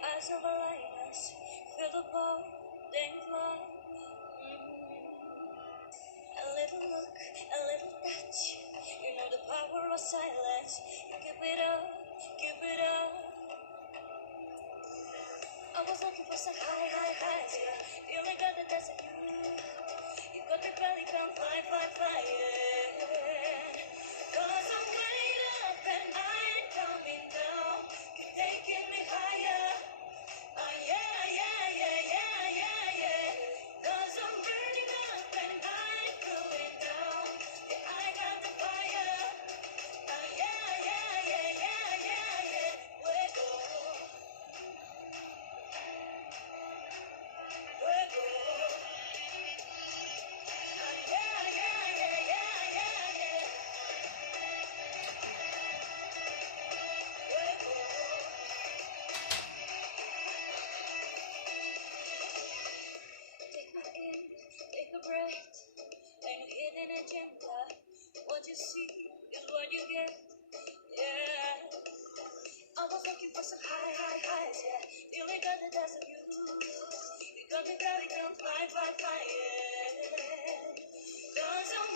Eyes of a lioness, feel the golden glow. A little look, a little touch. You know the power of silence. You keep it up, keep it up. I was looking for some highs, yeah. You only got the best of you. You got the belly, come fly, yeah. Cause I'm way up and I ain't coming down. Keep taking me higher. Yeah. Cause I'm burning up and I ain't cooling down. Yeah, I got the fire. Yeah. Fuego, fuego. Yeah. Fuego. Take my in, take a breath. Ain't no hidden agenda. What you see is what you get. Yeah. I was looking for some highs, yeah. You only got the best of you. You got me belly, come fly, yeah. Cause I'm